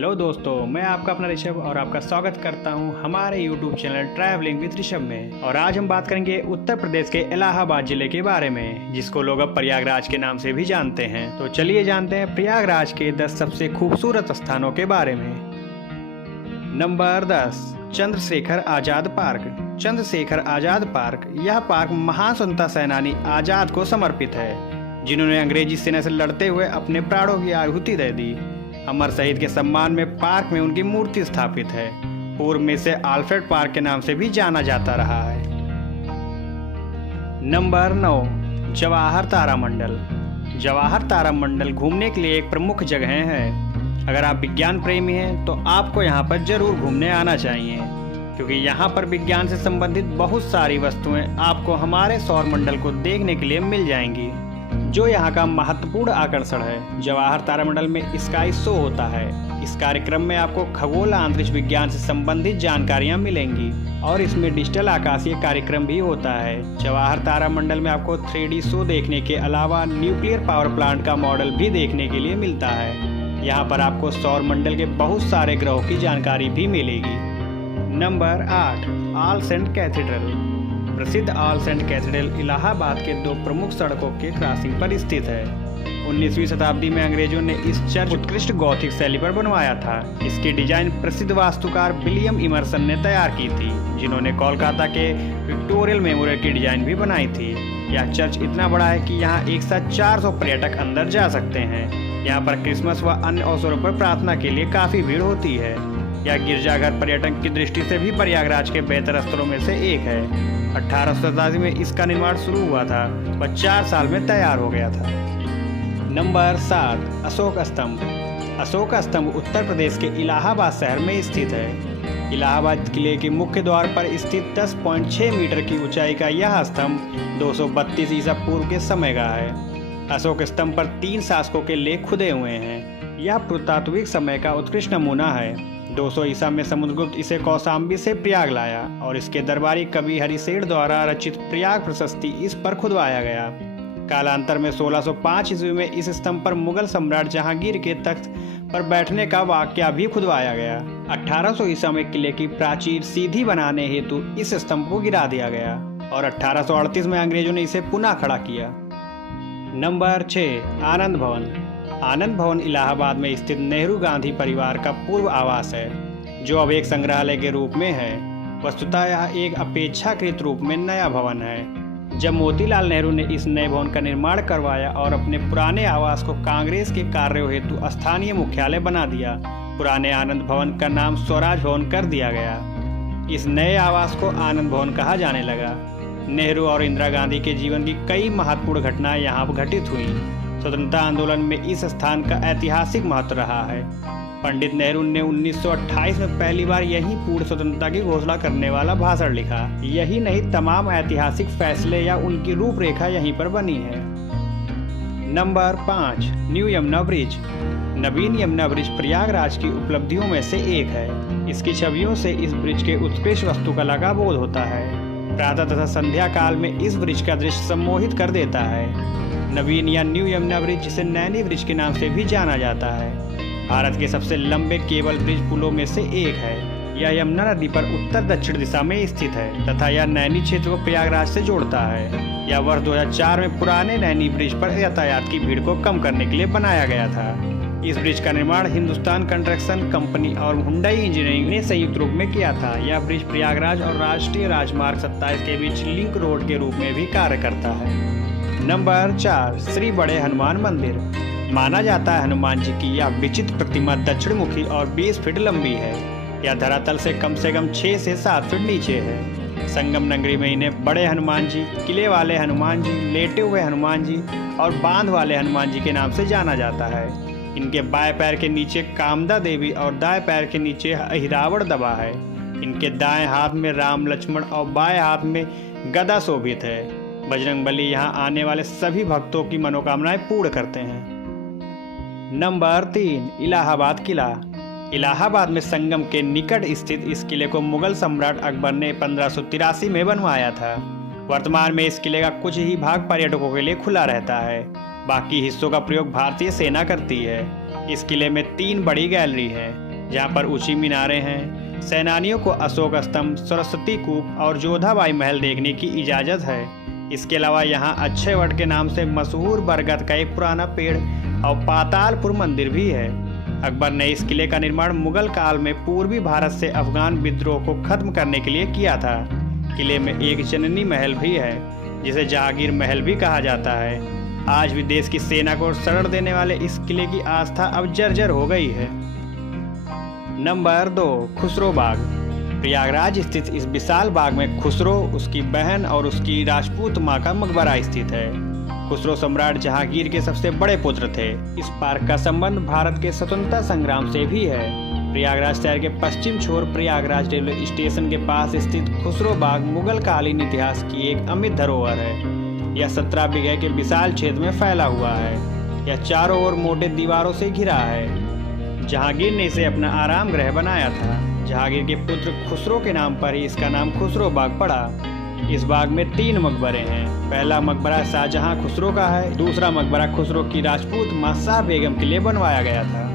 Hello दोस्तों, मैं आपका अपना ऋषभ और आपका स्वागत करता हूं हमारे YouTube channel travelling with Rishabh में। और आज हम बात करेंगे उत्तर प्रदेश के इलाहाबाद जिले के बारे में, जिसको लोग अब प्रयागराज के नाम से भी जानते हैं। तो चलिए जानते हैं प्रयागराज के 10 सबसे खूबसूरत स्थानों के बारे में। Number 10, Chandrashekhar Azad park. Chandrashekhar Azad park, यह पार्क महान स्वतंत्रता सेनानी आजाद को समर्पित है, जिन्होंने अंग्रेजी सेना से लड़ते हुए अपने प्राणों की आहुति दे दी। अमर शहीद के सम्मान में पार्क में उनकी मूर्ति स्थापित है। पूर्व में इसे आल्फ्रेड पार्क के नाम से भी जाना जाता रहा है। नंबर 9, जवाहर तारामंडल। जवाहर तारामंडल घूमने के लिए एक प्रमुख जगह है। अगर आप विज्ञान प्रेमी हैं तो आपको यहाँ पर जरूर घूमने आना चाहिए, क्योंकि यहाँ पर विज्ञान से संबंधित बहुत सारी वस्तुएं आपको हमारे सौर मंडल को देखने के लिए मिल जाएंगी, जो यहाँ का महत्वपूर्ण आकर्षण है। जवाहर तारामंडल में स्काई शो होता है। इस कार्यक्रम में आपको खगोल अंतरिक्ष विज्ञान से संबंधित जानकारियाँ मिलेंगी और इसमें डिजिटल आकाशीय कार्यक्रम भी होता है। जवाहर तारामंडल में आपको 3D शो देखने के अलावा न्यूक्लियर पावर प्लांट का मॉडल भी देखने के लिए मिलता है। यहाँ पर आपको सौर मंडल के बहुत सारे ग्रहों की जानकारी भी मिलेगी। Number 8, All Saint Cathedral. प्रसिद्ध ऑल सेंट कैथेड्रल इलाहाबाद के 2 प्रमुख सड़कों के क्रॉसिंग पर स्थित है। 19वीं शताब्दी में अंग्रेजों ने इस चर्च उत्कृष्ट गॉथिक शैली पर बनवाया था। इसकी डिजाइन प्रसिद्ध वास्तुकार विलियम इमर्सन ने तैयार की थी, जिन्होंने कोलकाता के विक्टोरियल मेमोरियल की डिजाइन भी बनाई थी। यह चर्च इतना बड़ा है कि यहाँ एक साथ 400 पर्यटक अंदर जा सकते हैं। यहाँ पर क्रिसमस व अन्य अवसरों पर प्रार्थना के लिए काफी भीड़ होती है। यह गिरजाघर पर्यटन की दृष्टि से भी प्रयागराज के बेहतर स्थलों में से एक है। 1800 शताब्दी में इसका निर्माण शुरू हुआ था और 4 साल में तैयार हो गया था। नंबर 7, अशोक स्तंभ। अशोक स्तंभ उत्तर प्रदेश के इलाहाबाद शहर में स्थित है। इलाहाबाद किले के मुख्य द्वार पर स्थित 10.6 मीटर की ऊंचाई का यह स्तंभ 232 ईसा पूर्व के समय का है। अशोक स्तंभ पर 3 शासकों के लेख खुदे हुए हैं। यह पुरातात्विक समय का उत्कृष्ट नमूना है। 200 ईसा में समुद्रगुप्त इसे कौशाम्बी से प्रयाग लाया और इसके दरबारी कवि हरिशेठ द्वारा रचित प्रयाग प्रशस्ति इस पर खुदवाया गया। कालांतर में 1605 ईस्वी में इस स्तंभ पर मुगल सम्राट जहांगीर के तख्त पर बैठने का वाकया भी खुदवाया गया। 1800 ईसा में किले की प्राचीर सीधी बनाने हेतु इस स्तंभ को गिरा दिया गया और 1838 में अंग्रेजों ने इसे पुनः खड़ा किया। नंबर 6, आनंद भवन। आनंद भवन इलाहाबाद में स्थित नेहरू गांधी परिवार का पूर्व आवास है, जो अब एक संग्रहालय के रूप में है। वस्तुतः यह एक अपेक्षाकृत रूप में नया भवन है। जब मोतीलाल नेहरू ने इस नए भवन का निर्माण करवाया और अपने पुराने आवास को कांग्रेस के कार्यों हेतु स्थानीय मुख्यालय बना दिया, पुराने आनंद भवन का नाम स्वराज भवन कर दिया गया। इस नए आवास को आनंद भवन कहा जाने लगा। नेहरू और इंदिरा गांधी के जीवन की कई महत्वपूर्ण घटनाएं यहाँ घटित हुई। स्वतंत्रता आंदोलन में इस स्थान का ऐतिहासिक महत्व रहा है। पंडित नेहरू ने 1928 में पहली बार यहीं पूर्ण स्वतंत्रता की घोषणा करने वाला भाषण लिखा। यही नहीं, तमाम ऐतिहासिक फैसले या उनकी रूपरेखा यहीं पर बनी है। Number 5, new Yamuna bridge. नवीन यमुना ब्रिज प्रयागराज की उपलब्धियों में से एक है। इसकी छवियों से इस ब्रिज के उत्कृष्ट वास्तुकला का बोध होता है। प्रातः तथा संध्या काल में इस ब्रिज का दृश्य सम्मोहित कर देता है। नवीन या न्यू यमुना ब्रिज, जिसे नैनी ब्रिज के नाम से भी जाना जाता है, भारत के सबसे लंबे केबल ब्रिज पुलों में से एक है। यह यमुना नदी पर उत्तर दक्षिण दिशा में स्थित है तथा यह नैनी क्षेत्र को प्रयागराज से जोड़ता है। यह वर्ष 2004 में पुराने नैनी ब्रिज पर यातायात की भीड़ को कम करने के लिए बनाया गया था। इस ब्रिज का निर्माण हिंदुस्तान कंस्ट्रक्शन कंपनी और हुंडई इंजीनियरिंग ने संयुक्त रूप में किया था। यह ब्रिज प्रयागराज और राष्ट्रीय राजमार्ग 27 के बीच लिंक रोड के रूप में भी कार्य करता है। नंबर 4, श्री बड़े हनुमान मंदिर। माना जाता है हनुमान जी की यह विचित्र प्रतिमा दक्षिण मुखी और 20 फीट लंबी है। यह धरातल से कम 6 से 7 फीट नीचे है। संगम नगरी में इन्हें बड़े हनुमान जी, किले वाले हनुमान जी, लेटे हुए हनुमान जी और बांध वाले हनुमान जी के नाम से जाना जाता है। इनके बाएं पैर के नीचे कामदा देवी और दाएं पैर के नीचे अहिरावण दबा है। इनके दाएं हाथ में राम लक्ष्मण और बाएं हाथ में गदा शोभित है। बजरंगबली यहाँ आने वाले सभी भक्तों की मनोकामनाएं पूर्ण करते हैं। नंबर 3, इलाहाबाद किला। इलाहाबाद में संगम के निकट स्थित इस किले को मुगल सम्राट अकबर ने 1583 में बनवाया था। वर्तमान में इस किले का कुछ ही भाग पर्यटकों के लिए खुला रहता है। बाकी हिस्सों का प्रयोग भारतीय सेना करती है। इस किले में 3 बड़ी गैलरी है। जहाँ पर ऊंची मीनारें हैं। सैलानियों को अशोक स्तंभ, सरस्वती कूप और जोधाबाई महल देखने की इजाज़त है। इसके अलावा यहाँ अक्षय वट के नाम से मशहूर बरगद का एक पुराना पेड़ और पातालपुर मंदिर भी है। अकबर ने इस किले का निर्माण मुगल काल में पूर्वी भारत से अफगान विद्रोह को खत्म करने के लिए किया था। किले में एक जननी महल भी है जिसे जहांगीर महल भी कहा जाता है। आज भी देश की सेना को शरण देने वाले इस किले की आस्था अब जर्जर हो गई है। नंबर 2, खुसरो बाग। प्रयागराज स्थित इस विशाल बाग में खुसरो, उसकी बहन और उसकी राजपूत मां का मकबरा स्थित है। खुसरो सम्राट जहांगीर के सबसे बड़े पुत्र थे। इस पार्क का संबंध भारत के स्वतंत्रता संग्राम से भी है। प्रयागराज शहर के पश्चिम छोर प्रयागराज रेलवे स्टेशन के पास स्थित खुसरो बाग मुगल कालीन इतिहास की एक अमिट धरोहर है। यह 17 बीघे के विशाल क्षेत्र में फैला हुआ है। यह चारों ओर मोटे दीवारों से घिरा है। जहांगीर ने इसे अपना आराम गृह बनाया था। जहांगीर के पुत्र खुसरो के नाम पर ही इसका नाम खुसरो बाग पड़ा। इस बाग में 3 मकबरे हैं। पहला मकबरा शाहजहां खुसरो का है। दूसरा मकबरा खुसरो की राजपूत मां शाह बेगम के लिए बनवाया गया था।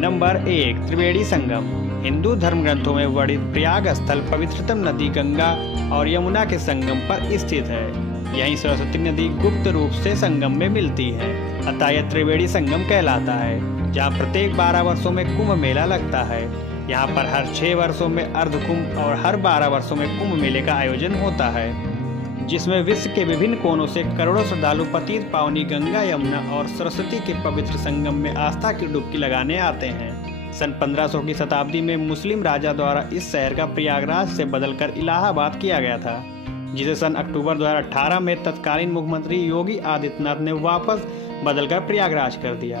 नंबर 1, त्रिवेणी संगम। हिंदू धर्म ग्रंथों में वर्णित प्रयाग स्थल पवित्रतम नदी गंगा और यमुना के संगम पर स्थित है। यहीं सरस्वती नदी गुप्त रूप से संगम में मिलती है, अतः यह त्रिवेणी संगम कहलाता है। जहाँ प्रत्येक 12 वर्षों में कुंभ मेला लगता है। यहाँ पर हर 6 वर्षों में अर्धकुंभ और हर 12 वर्षों में कुंभ मेले का आयोजन होता है, जिसमें विश्व के विभिन्न कोनों से करोड़ों श्रद्धालु पतित पावनी गंगा, यमुना और सरस्वती के पवित्र संगम में आस्था की डुबकी लगाने आते हैं। सन 1500 की शताब्दी में मुस्लिम राजा द्वारा इस शहर का प्रयागराज से बदलकर इलाहाबाद किया गया था, जिसे सन अक्टूबर 2018 में तत्कालीन मुख्यमंत्री योगी आदित्यनाथ ने वापस बदलकर प्रयागराज कर दिया।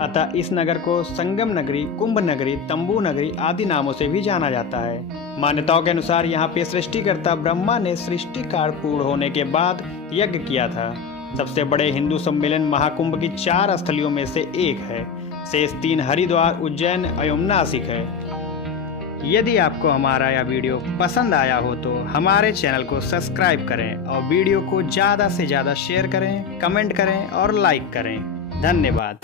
अतः इस नगर को संगम नगरी, कुंभ नगरी, तंबू नगरी आदि नामों से भी जाना जाता है। मान्यताओं के अनुसार यहाँ पे सृष्टिकर्ता ब्रह्मा ने सृष्टि कार्य पूर्ण होने के बाद यज्ञ किया था। सबसे बड़े हिंदू सम्मेलन महाकुंभ की 4 स्थलियों में से एक है। शेष 3 हरिद्वार, उज्जैन एवं नासिक है। यदि आपको हमारा यह वीडियो पसंद आया हो तो हमारे चैनल को सब्सक्राइब करें और वीडियो को ज़्यादा से ज़्यादा शेयर करें, कमेंट करें और लाइक करें। धन्यवाद।